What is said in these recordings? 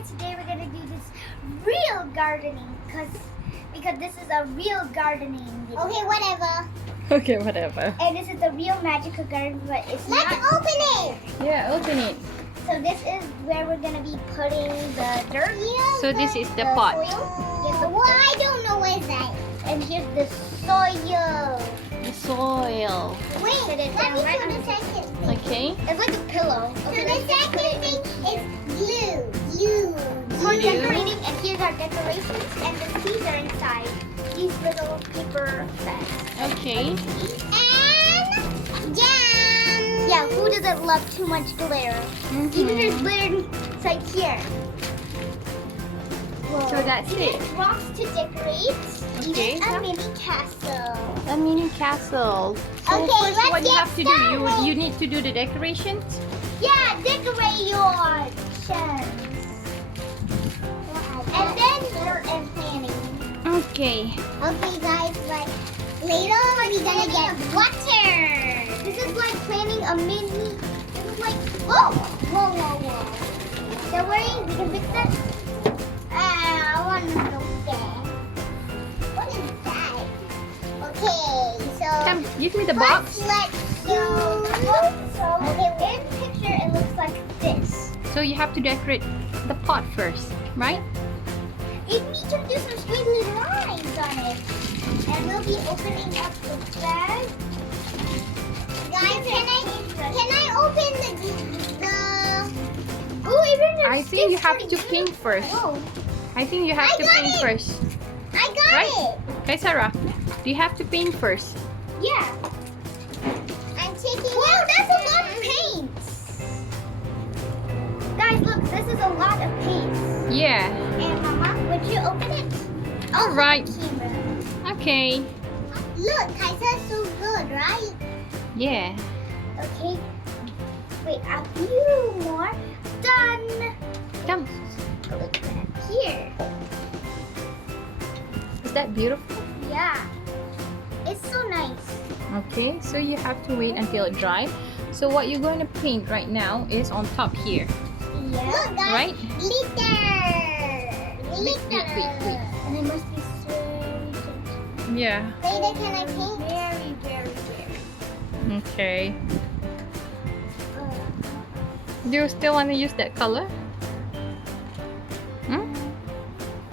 guys, today we're gonna do this real gardening because this is a real gardening video. Okay, whatever. Okay, whatever. And this is a real magical garden, but it's Let's not. open it. Yeah, open it. So this is where we're gonna be putting the dirt. So this is the pot. Soil. Well, I don't know what is that. And here's the soil. The soil. Wait, Set it let down me right show the on- second thing. Okay. It's like a pillow. So the second thing is glue. Glue. For Glue. decorating, and here's our decorations, and the seeds are inside these little paper bags. Okay. And jam. Yeah, who doesn't love too much glitter? Even there's glitter inside here. So that's it. Rocks to decorate. Okay. Even a mini castle. A mini castle. So Okay, first, let's what you get have to do? started. You need to do the decorations. Yeah, decorate your shells. And then dirt and planning. Okay. Okay, guys, but later we're gonna get water. This is like planning a mini. This is like Whoa, whoa, whoa, whoa. don't worry, we can fix that. I want to know that. What is that? Okay, so Come, give me the first box. let's do. Okay, in the picture it looks like this. So you have to decorate the pot first, right? It needs to do some squiggly lines on it. And we'll be opening up the bag. Guys, can I open the? Oh, even there's I think you sticks have for to you. paint first. Oh, I think you have I to got paint it. first. I got Right? it. Okay, Sarah. Do you have to paint first? yeah. I'm taking. Wow, that's a lot of paint. Guys, look, this is a lot of paint. Yeah. And Mama, would you open it? All right. Camera. Okay. Look, I said so good, right? Yeah. Okay. Wait, a few more. Done. Come. Here. Is that beautiful? Yeah. It's so nice. Okay, so you have to wait until it dries. So what you're going to paint right now is on top here, Yeah. Look, guys. right? Glitter. Wait. And it must be very gentle. Yeah. Later, can I paint? Very, very, very. Okay. Do you still want to use that color? Hmm?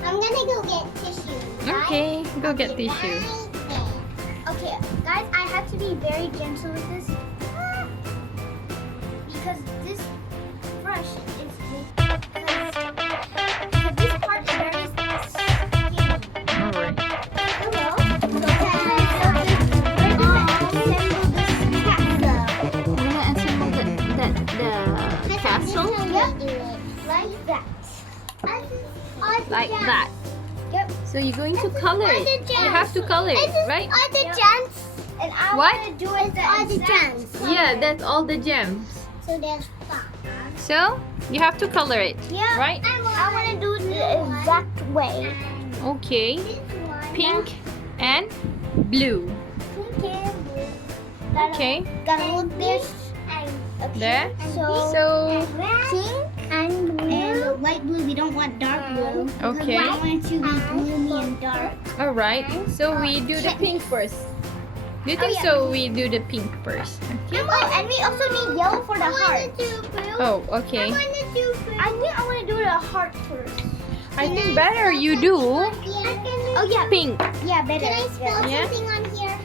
I'm gonna go get tissue. right? Okay, go get Be tissue. right back. Okay, guys, I have to be very gentle with this because this brush is because this part is very skinny. All right. Hello. So we're gonna assemble this castle We're gonna assemble the castle Yep. like that. like that. Yep. So you're going to color it. You have to color it, right? All the Yep. gems. And I What? want to do it All the exact gems. Yeah, that's all the gems. So there's five. So you have to color it, Yeah. right? I want to do it the exact way. Okay. This one. Pink and blue. Pink and blue. Okay. Gotta look this. And There. So, So pink and blue. And light blue. We don't want dark blue. because Okay. We don't want it to be gloomy and dark. all right. So we do the pink first. Do you Oh, think yeah. so? We do the pink first. Okay. Oh, and we also need yellow for the I heart. want to do blue. Oh, okay. I want to do blue. I think I want to do the heart first. I think better you do Oh yeah, pink. yeah, better. Can I spell Yeah. something on here?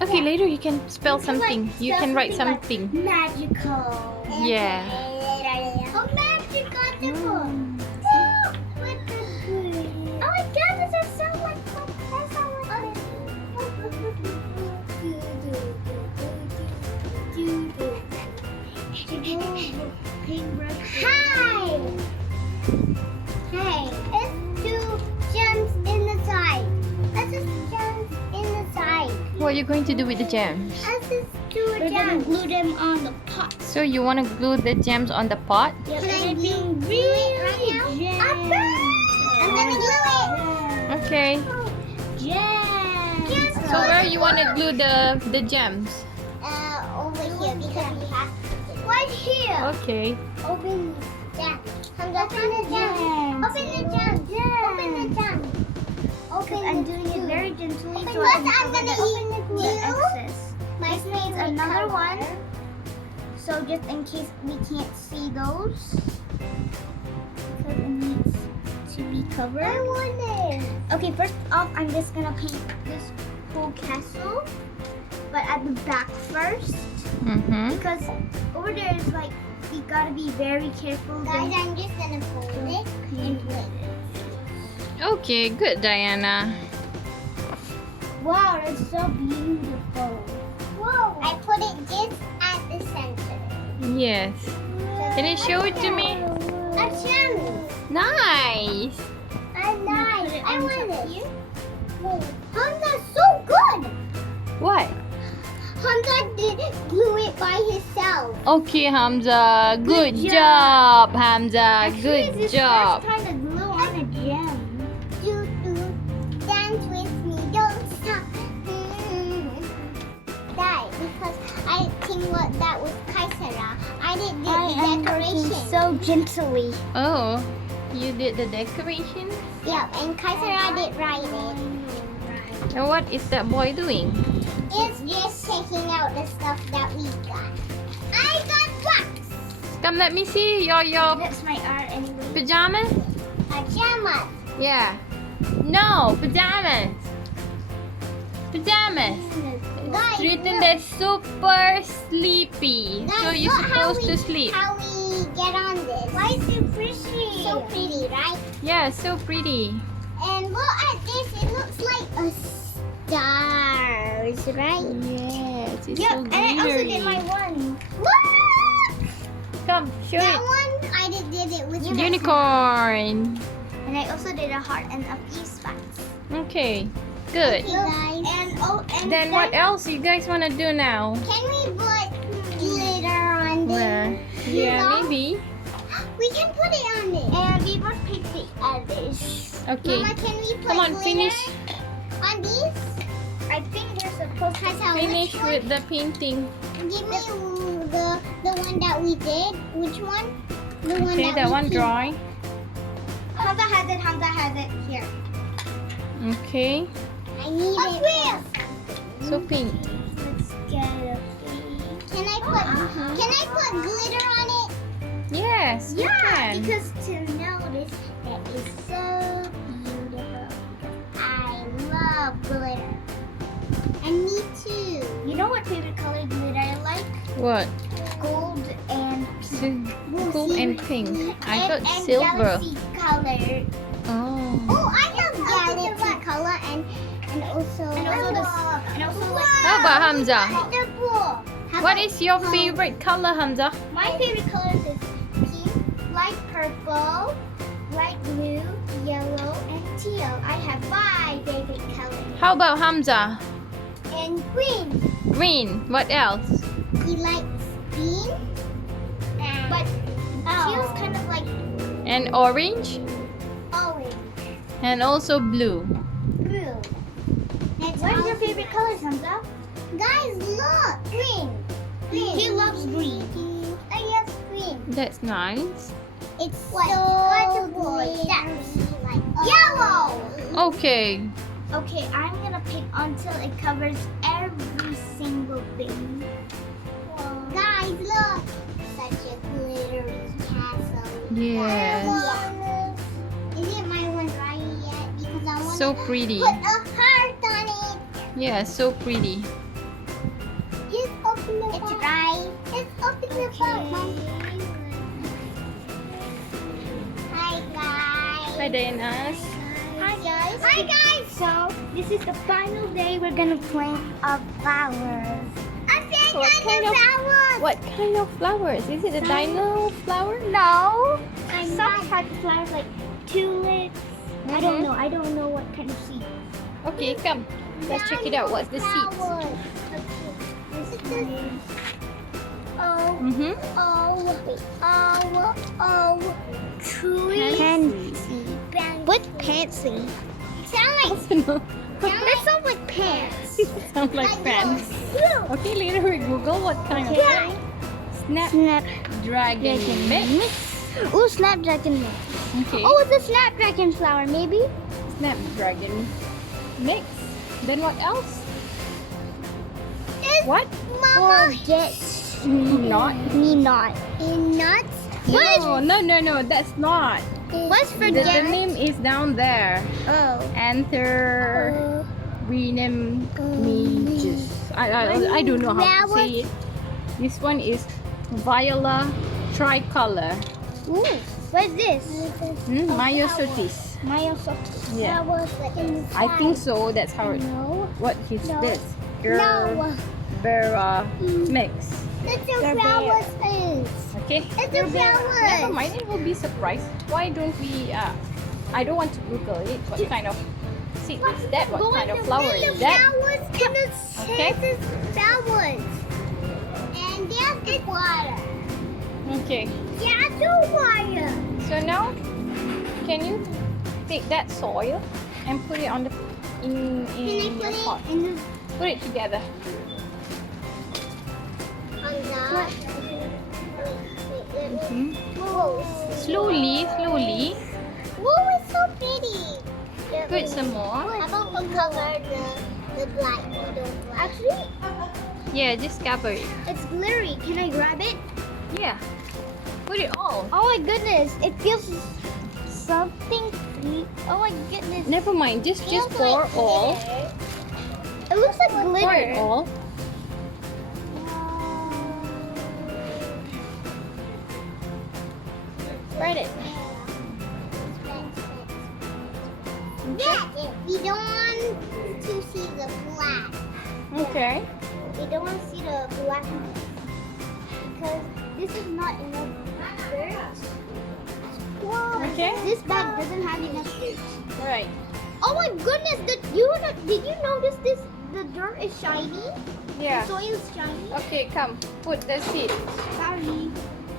Okay, later you can spell something. You can write like something. magical. Yeah. Oh, magical. Mm. Oh my God, does that sound like Hi. Hey. Let's do gems in the side. Let's just gems in the side. What are you going to do with the gems? Let's just do a We're gonna gem. glue them on the pot. So you want to glue the gems on the pot? Yep, Can I and glue then it right now? gentle. I'm gonna glue it. Okay. Gems. So where you want to glue the gems? Over here because we have to. Right here. Okay. Open Yeah. Hamza, open the jam. Open the jam. Open the jam. Open I'm the doing it tube. very gently so Plus, I can I'm cover gonna the eat you. excess. My This needs favorite another color. one. So just in case we can't see those, because it needs to be covered. I want it. Okay, first off, I'm just gonna paint this whole castle, but at the back first, because over there is like, you gotta be very careful. Guys, I'm just gonna fold it and wait. Okay, good, Diana. Wow, that's so beautiful. Whoa! I put it just at the center. Yes. Can you show it to me? That's yummy. Nice. I like. put it I on want top it. here. Hamza's so good. What? Hamza did glue it by himself. Okay, Hamza. Good job, Hamza. Actually, Good this job. First time to glue on a gem. Do dance with me, don't stop. That because I think that was Kaisara. I did the decoration. so gently. Oh, you did the decoration? Yep, and Kaisara did write it. And what is that boy doing? It's just taking out the stuff that we got. I got wax. Come, let me see your That's my art anyway. pajamas. Pajamas. Yeah. No, pajamas. Pajamas. Guys, It's written look. that super sleepy. So Guys, you're look how supposed to sleep. How we get on this? Why is it pretty? So pretty, right? Yeah, so pretty. And look at this. It looks like a stars, right? Yes, it's Yep, so and I also glittery. did my one. Look! Come, show That it. one I did it with Unicorn. And I also did a heart and a few spots. Okay, good. Okay, guys. And Then what else you guys want to do now? Can we put glitter on Where? this? Yeah, know? maybe. We can put it on this. And we must pick the others. Okay. Mama, can we put Come on, glitter finish. on these? I think we're supposed to Finish Which one? with the painting. Give me the one that we did. Which one? The one Okay, that that we one keep. drawing. Hamza has it here. Okay. I need it. So pink. Let's get a Can I put glitter on it? Yes, you can. because to notice that is so beautiful. I love glitter. And me too. You know what favorite color glitter I like? What? Gold and Gold and pink. I thought and silver. Galaxy color. Oh. Oh, I love galaxy color and also and also like How about Hamza? the ball. What is your favorite color, Hamza? my favorite colors is pink, light purple, light blue, yellow, and teal. I have 5 favorite colors. How about Hamza? And green. Green. What else? He likes green. But teal's kind of like And orange. Orange. And also blue. Blue. That's What is all your he favorite likes. colors, Hamza? Guys, look. Green. Green. He loves green. I love green. That's nice. It's so glittery. Like yellow. Okay. Okay, I'm gonna pick until it covers every single thing. Guys, look. Such a glittery castle. Yes. Is it my one dry yet? Because I want So to pretty. put a heart on it. Yeah, so pretty. Just open the box. It's dry. Just open the box, Mom. Hi, guys. Hi, Diana. Hi guys. Hi, guys. So this is the final day. We're gonna plant our flowers. What kind of- flowers? What kind of flowers? Is it a dino flower? No. Some type of flowers like tulips. I don't Mhm. know. I don't know what kind of seed. Okay, come. Let's check it out. What's the seeds? Flowers. Oh, Mm-hmm. tree. Pansy. What pansy? Sound It sounds like pants. Sound like friends. Okay, later we Google what kind of Okay. snap Snap dragon mix. Oh, snapdragon mix. Okay. Oh, it's a snapdragon flower, maybe? Snapdragon mix. Then what else? It's What? Forget Not. me not. In nuts. No. That's not. What's The forget? name is down there. Oh. Enter. Rename me just. I don't know how to say it. This one is Viola tricolor. Ooh, what is this? Myosotis. Myosotis. Yeah. That was inside. I think so. That's how it. No. What is No. this? No. Mix. That's a They're flower bare. is. Okay. It's a flower. Never mind. It will be surprised. Why don't we? I don't want to Google it. What kind of seed is that? What kind of flower is that? Flowers in the Okay. This is flowers. And there's the water. Okay. There's the water. So now, can you take that soil and put it on the in Can I your put pot? it in the Put it together. on the? Hmm. Whoa. Slowly. Whoa, it's so pretty. Put some more. How about we cover the black? We don't black. Actually, Yeah, just cover it. it's glittery. Can I grab it? Yeah. Put it all. Oh my goodness, it feels something sweet. Oh my goodness. Never mind. Just Feels pour like all. glitter. It looks like Pour it glitter. all. Spread it. Yeah, we don't want to see the black. Okay. We don't want to see the black because this is not enough dirt. Whoa. Okay. This bag doesn't have enough dirt. Right. Oh my goodness! Did you notice this? The dirt is shiny. Yeah. The soil is shiny. Okay. Come. Put the seed. Sorry.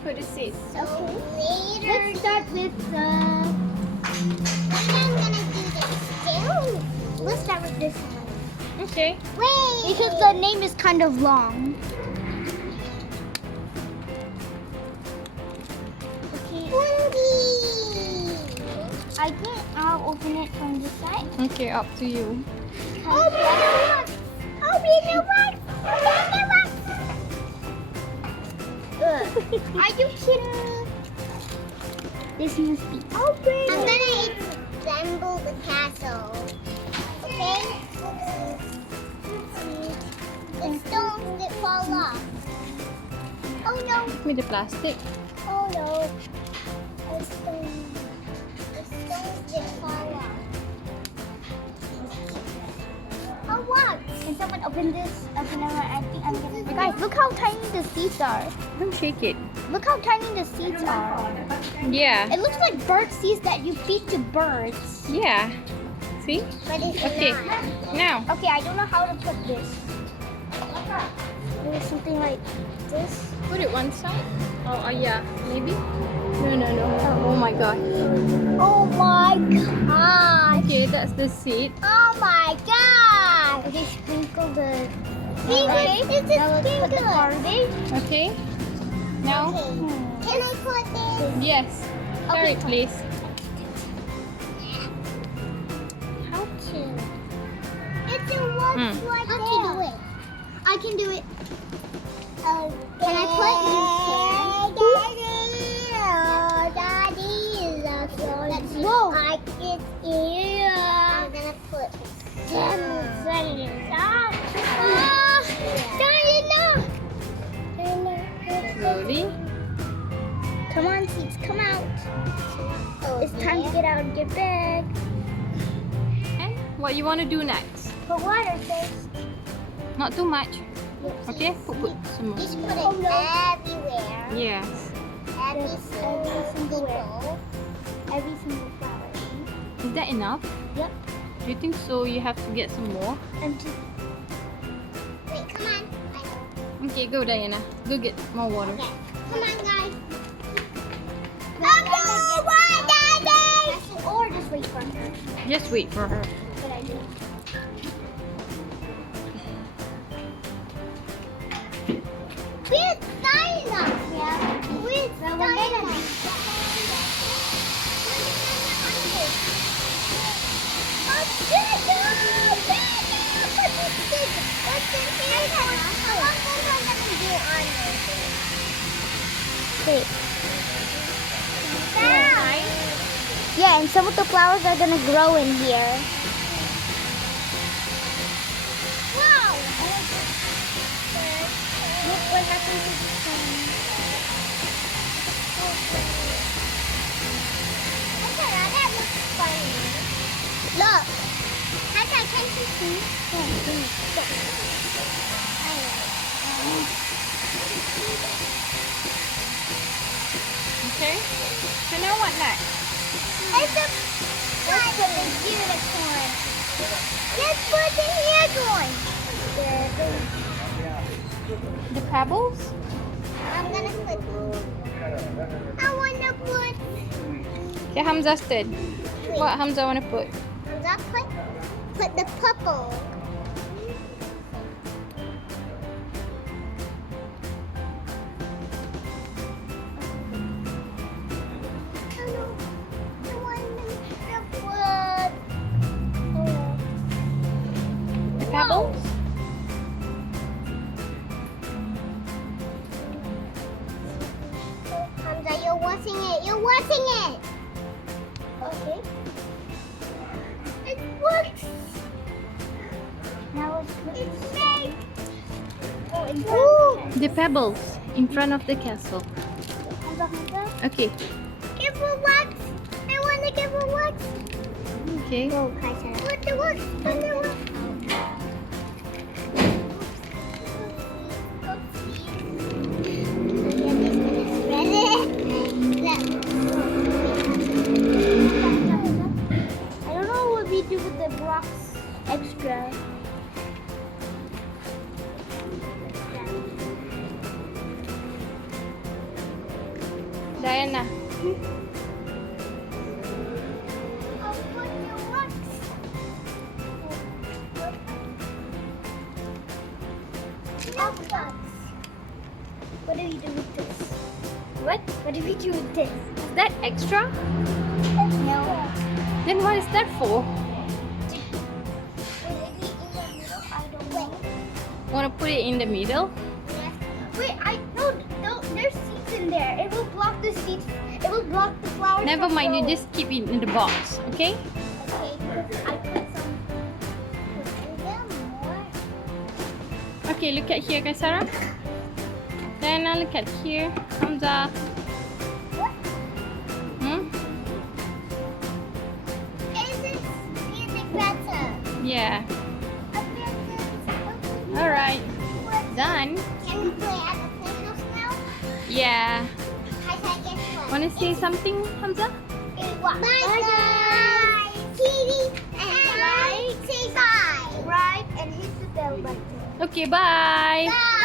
Put the seed. Okay. Later, Let's start with the. I'm gonna do this too. Let's start with this one Okay. Wait. because the name is kind of long. Okay. I think I'll open it from this side. Okay. Up to you. Open it! Open it! Are you kidding? This must be open. I'm gonna assemble the castle. Okay? The stones that fall off. Oh no! With the plastic. Oh no! The stones that fall off. Oh what? Can someone open this? Open it. I think I'm gonna. Guys, look how tiny the seeds are. Don't shake it. Look how tiny the seeds are. Yeah. It looks like bird seeds that you feed to birds. Yeah. See? But it's Okay. not. Now. Okay, I don't know how to put this. Maybe something like this. Put it one side. Oh, yeah. Maybe. No. Oh my god. Oh my god! Okay, that's the seed. Oh my god! Okay, sprinkle the. Okay, it's a Now let's put the sprinkler. garbage. Okay. Now. Okay. Can I put this? Yes. Stir Okay. it, please. How to? It's a walk Mm. like How this. to do it? I can do it. Can I put Daddy, Daddy, Whoa. like it here. I'm gonna put Slowly. Come on, seeds, come out. Oh, It's time to get out of your bag. And what you want to do next? Put water first. Not too much. Okay? Put some more. Just put it everywhere. Yes. Every every single way. bowl. Every single flower. Is that enough? Yep. Do you think so? You have to get some more? And just Wait, come on. I know. Okay, go Diana. Go get more water. Okay. Come on, guys. or just wait for her. Just wait for her. Good idea. We're Dinah. Yeah. We're So we're gonna Dinah. Wait. Yeah, and some of the flowers are gonna grow in here. Wow! Look what happened to the sun. That looks funny. Look. Can you see? Okay. So now what next? It's a unicorn. Let's put the head on. The pebbles? I'm gonna put. I wanna put. Okay, Hamza's did. What Hamza wanna put? Put the purple. The pebbles? Hamza, you're watching it. You're watching it. Okay. It works. Now it's Fake. oh, in Ooh. The pebbles in front of the castle. Okay. Give her wax. I want to give her wax. Okay. Go, Kaisa. Put the wax. Put the wax. I don't know what we do with the blocks extra. Diana. What do we do with this? What do we do with this? Is that extra? No. Then what is that for? I don't know. Want to put it in the middle? Wait, no, there's seeds in there. It will block the seeds. It will block the flowers. Never from mind, you growing. just keep it in the box, okay? Okay, because I put some. Okay, look at here, Kaisara. Diana, look at here. Hamza. Hmm? Yeah. Alright. Done. Can we play at the playhouse now? Yeah. Want to say something, Hamza? Bye guys! Kitty and say bye! Right, and hit the bell button. Okay, bye. Bye!